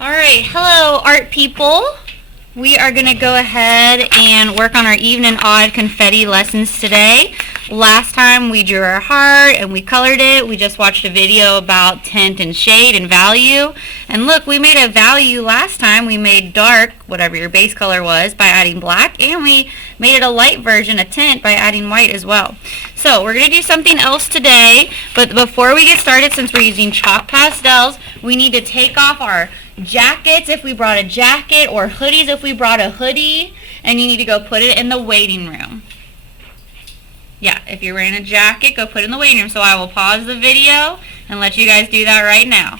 Alright, hello art people. We are going to go ahead and work on our even and odd confetti lessons today. Last time we drew our heart and we colored it. We just watched a video about tint and shade and value. And look, we made a value last time. We made dark, whatever your base color was, by adding black. And we made it a light version, a tint, by adding white as well. So we're going to do something else today. But before we get started, since we're using chalk pastels, we need to take off our jackets if we brought a jacket, or hoodies if we brought a hoodie, and you need to go put it in the waiting room. Yeah, if you're wearing a jacket, go put it in the waiting room. So I will pause the video and let you guys do that right now.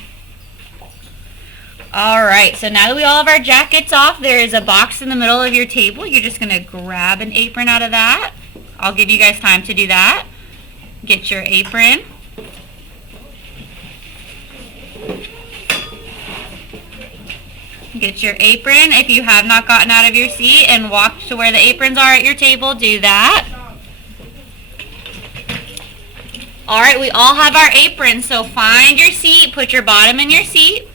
Alright, so now that we all have our jackets off, there is a box in the middle of your table. You're just going to grab an apron out of that. I'll give you guys time to do that. Get your apron. Get your apron. If you have not gotten out of your seat and walked to where the aprons are at your table, do that. Alright, we all have our aprons, so find your seat, put your bottom in your seat.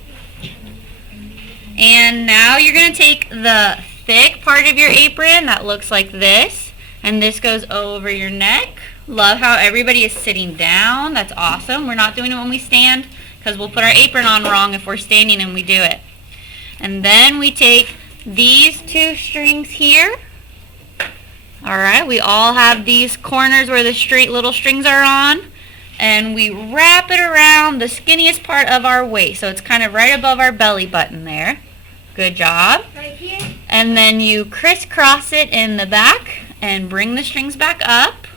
And now you're going to take the thick part of your apron that looks like this, and this goes over your neck. Love how everybody is sitting down. That's awesome. We're not doing it when we stand, because we'll put our apron on wrong if we're standing and we do it. And then we take these two strings here. Alright, we all have these corners where the straight little strings are on. And we wrap it around the skinniest part of our waist. So it's kind of right above our belly button there. Good job. Right here. And then you crisscross it in the back and bring the strings back up.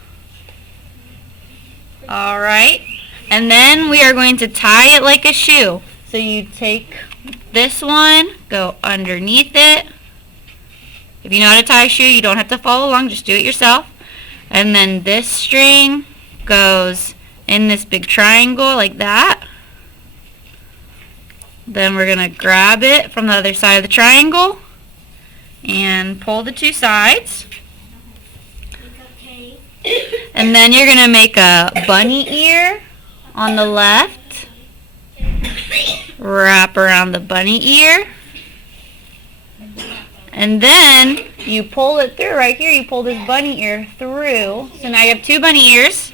Alright. And then we are going to tie it like a shoe. So you take this one, go underneath it. If you know how to tie a shoe, you don't have to follow along, just do it yourself. And then this string goes in this big triangle like that. Then we're going to grab it from the other side of the triangle and pull the two sides. And then you're going to make a bunny ear on the left. Wrap around the bunny ear. And then you pull it through right here. You pull this bunny ear through. So now you have two bunny ears.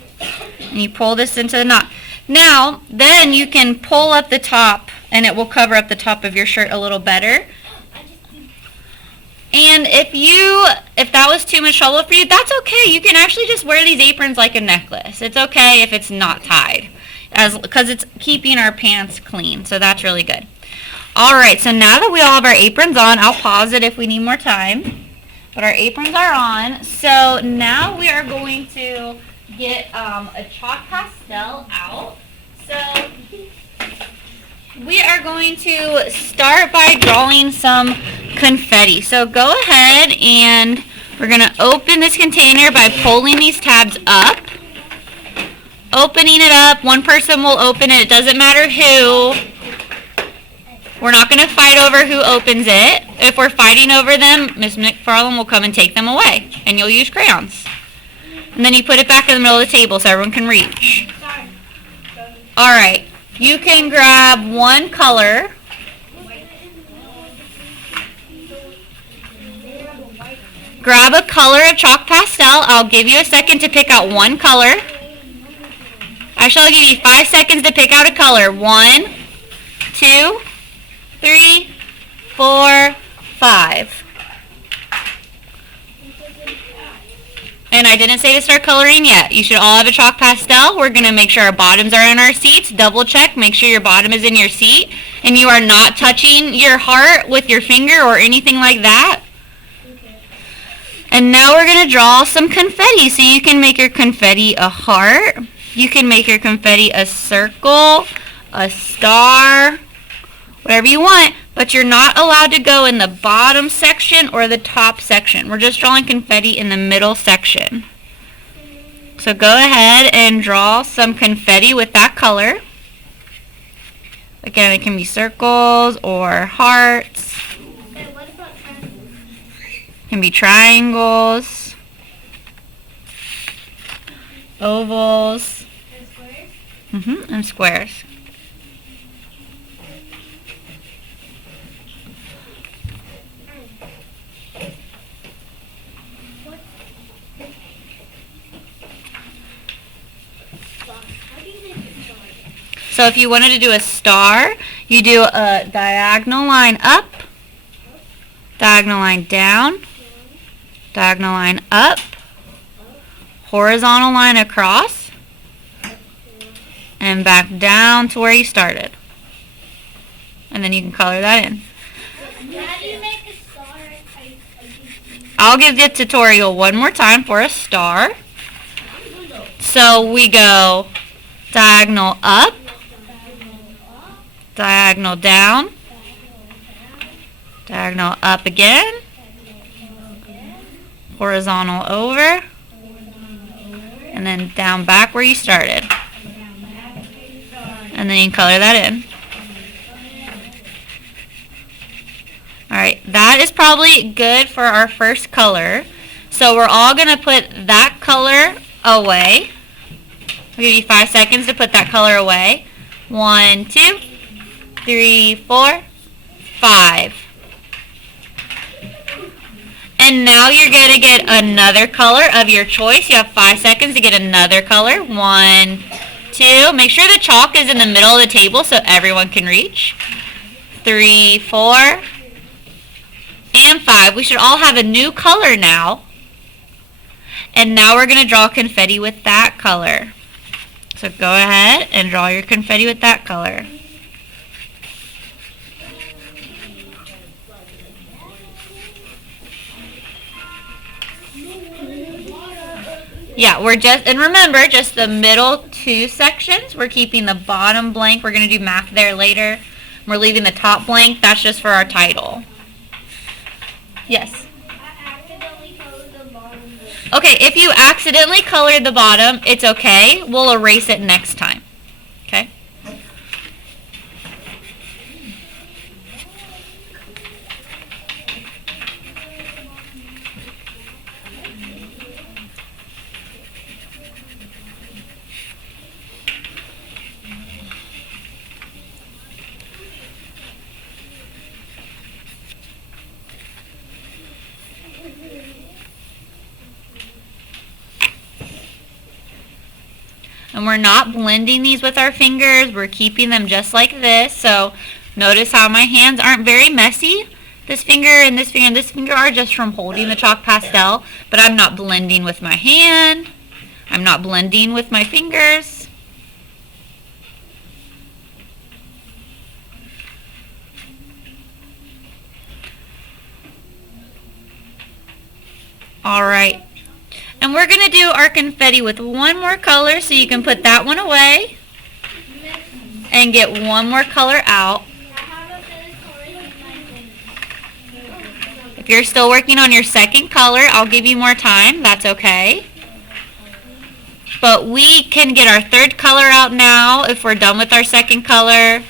And you pull this into the knot. Now, then you can pull up the top, and it will cover up the top of your shirt a little better. And if that was too much trouble for you, that's okay. You can actually just wear these aprons like a necklace. It's okay if it's not tied, because it's keeping our pants clean, so that's really good. Alright, so now that we all have our aprons on, I'll pause it if we need more time, but our aprons are on. So now we are going to get a chalk pastel out. So we are going to start by drawing some confetti. So go ahead and we're going to open this container by pulling these tabs up. Opening it up, one person will open it. It doesn't matter who. We're not going to fight over who opens it. If we're fighting over them, Miss McFarland will come and take them away, and you'll use crayons. And then you put it back in the middle of the table so everyone can reach. Alright, you can grab one color. Grab a color of chalk pastel. I'll give you a second to pick out one color. Actually, I'll give you 5 seconds to pick out a color. 1, 2, 3, 4, 5. And I didn't say to start coloring yet. You should all have a chalk pastel. We're going to make sure our bottoms are in our seats. Double check. Make sure your bottom is in your seat. And you are not touching your heart with your finger or anything like that. And now we're going to draw some confetti. So you can make your confetti a heart. You can make your confetti a circle, a star, whatever you want. But you're not allowed to go in the bottom section or the top section. We're just drawing confetti in the middle section. So go ahead and draw some confetti with that color. Again, it can be circles or hearts. It can be triangles, ovals, and squares. So if you wanted to do a star, you do a diagonal line up, diagonal line down, diagonal line up, horizontal line across, and back down to where you started. And then you can color that in. How do you make a star? I'll give the tutorial one more time for a star. So we go diagonal up, diagonal down, diagonal up again, horizontal over, and then down back where you started. And then you can color that in. Alright, that is probably good for our first color. So we're all going to put that color away. I'll give you 5 seconds to put that color away. 1, 2, 3, 4, 5. And now you're going to get another color of your choice. You have 5 seconds to get another color. 1, 2. Make sure the chalk is in the middle of the table so everyone can reach. 3, 4, and 5. We should all have a new color now. And now we're going to draw confetti with that color. So go ahead and draw your confetti with that color. Yeah, and remember, just the middle 2 sections. We're keeping the bottom blank. We're going to do math there later. We're leaving the top blank. That's just for our title. Yes? I accidentally colored the bottom. Okay, if you accidentally colored the bottom, it's okay. We'll erase it next time. Okay? And we're not blending these with our fingers. We're keeping them just like this. So notice how my hands aren't very messy. This finger and this finger and this finger are just from holding the chalk pastel. But I'm not blending with my hand. I'm not blending with my fingers. All right. And we're going to do our confetti with one more color, so you can put that one away and get one more color out. If you're still working on your second color, I'll give you more time. That's okay. But we can get our third color out now if we're done with our second color.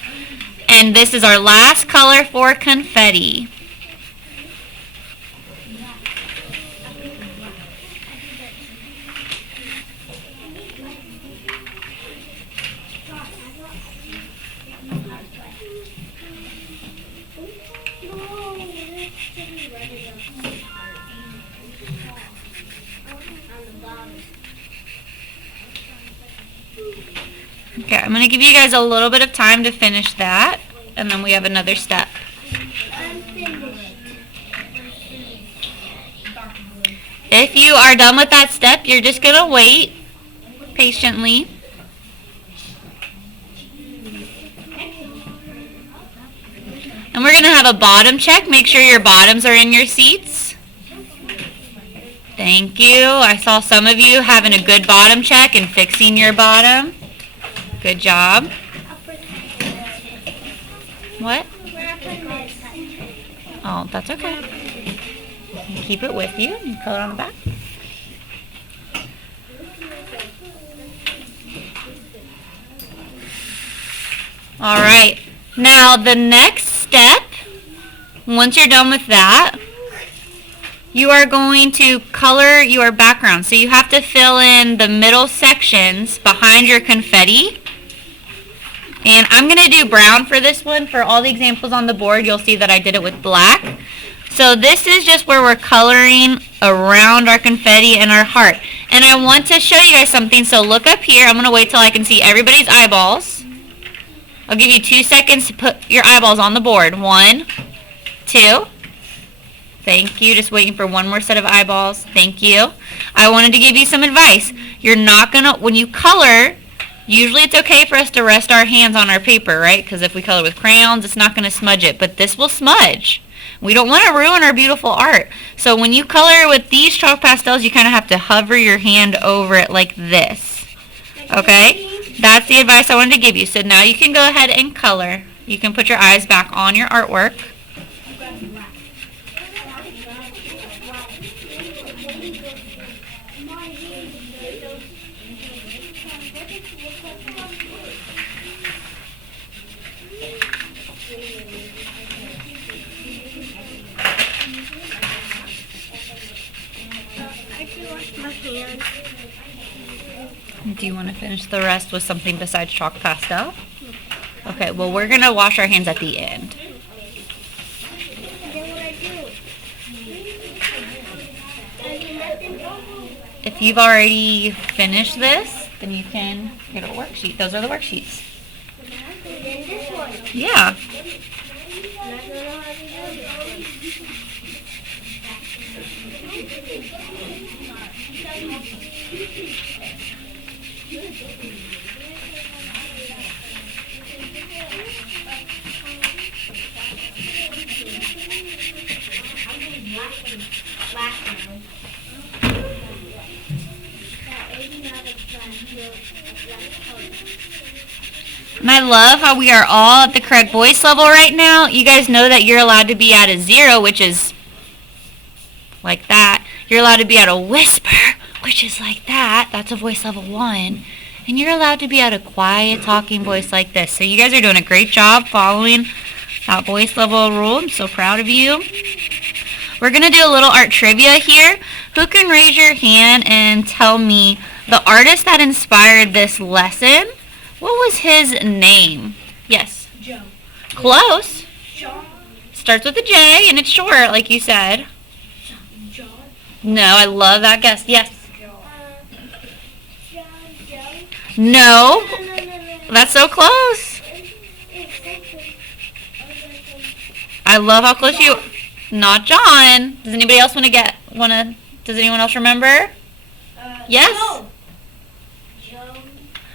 And this is our last color for confetti. Okay, I'm going to give you guys a little bit of time to finish that, and then we have another step. I'm finished. If you are done with that step, you're just going to wait patiently. And we're going to have a bottom check. Make sure your bottoms are in your seats. Thank you. I saw some of you having a good bottom check and fixing your bottom. Good job. What? Oh, that's okay. You keep it with you. You color on the back. All right. Now the next step, once you're done with that, you are going to color your background. So you have to fill in the middle sections behind your confetti. And I'm going to do brown for this one. For all the examples on the board, you'll see that I did it with black. So this is just where we're coloring around our confetti and our heart. And I want to show you guys something. So look up here. I'm going to wait till I can see everybody's eyeballs. I'll give you 2 seconds to put your eyeballs on the board. 1, 2. Thank you. Just waiting for one more set of eyeballs. Thank you. I wanted to give you some advice. You're not going to, when you color, usually it's okay for us to rest our hands on our paper, right? Because if we color with crayons, it's not going to smudge it. But this will smudge. We don't want to ruin our beautiful art. So when you color with these chalk pastels, you kind of have to hover your hand over it like this. Okay? That's the advice I wanted to give you. So now you can go ahead and color. You can put your eyes back on your artwork. Do you want to finish the rest with something besides chalk pastel? Okay, well we're going to wash our hands at the end. If you've already finished this, then you can get a worksheet. Those are the worksheets. Yeah. And I love how we are all at the correct voice level right now. You guys know that you're allowed to be at a 0, which is like that. You're allowed to be at a whisper, which is like that. That's a voice level 1. And you're allowed to be at a quiet talking voice like this. So you guys are doing a great job following that voice level rule. I'm so proud of you. We're going to do a little art trivia here. Who can raise your hand and tell me the artist that inspired this lesson? What was his name? Yes. Joe. Close. John. Starts with a J and it's short, like you said. John. No, I love that guess. Yes. John Joe. No. No. That's so close. I love how close you. Not John. Does anybody else want to does anyone else remember? Yes. Joe.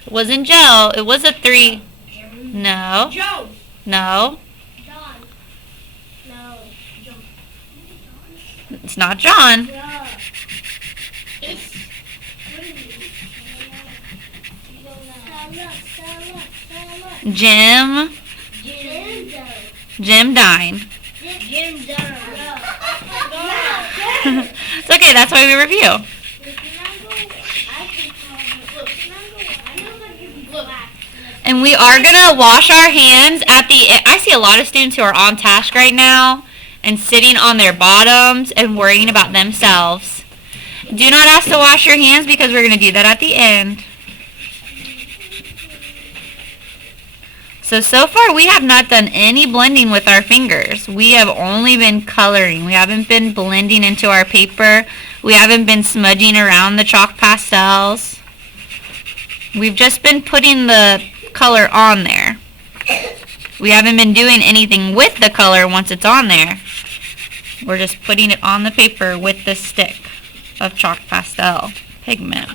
It wasn't Joe. It was a 3. No. Joe. No. John. No. John. It's not John. Yeah. It's. Jim. Jim Dine. Jim Dunn. It's okay. That's why we review. And we are going to wash our hands at the end. I see a lot of students who are on task right now and sitting on their bottoms and worrying about themselves. Do not ask to wash your hands because we're going to do that at the end. So far we have not done any blending with our fingers. We have only been coloring. We haven't been blending into our paper. We haven't been smudging around the chalk pastels. We've just been putting the color on there. We haven't been doing anything with the color once it's on there. We're just putting it on the paper with the stick of chalk pastel pigment.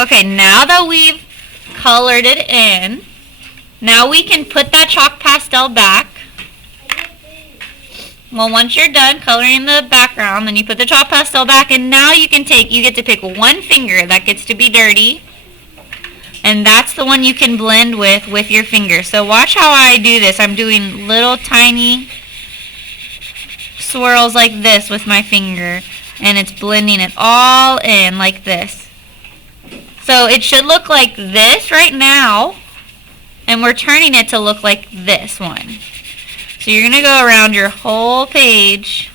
Okay, now that we've colored it in, now we can put that chalk pastel back. Well, once you're done coloring the background, then you put the chalk pastel back, and now you get to pick one finger that gets to be dirty, and that's the one you can blend with your finger. So watch how I do this. I'm doing little tiny swirls like this with my finger, and it's blending it all in like this. So it should look like this right now, and we're turning it to look like this one. So you're going to go around your whole page,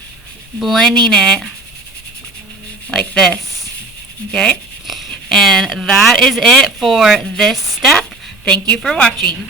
blending it like this, okay? And that is it for this step. Thank you for watching.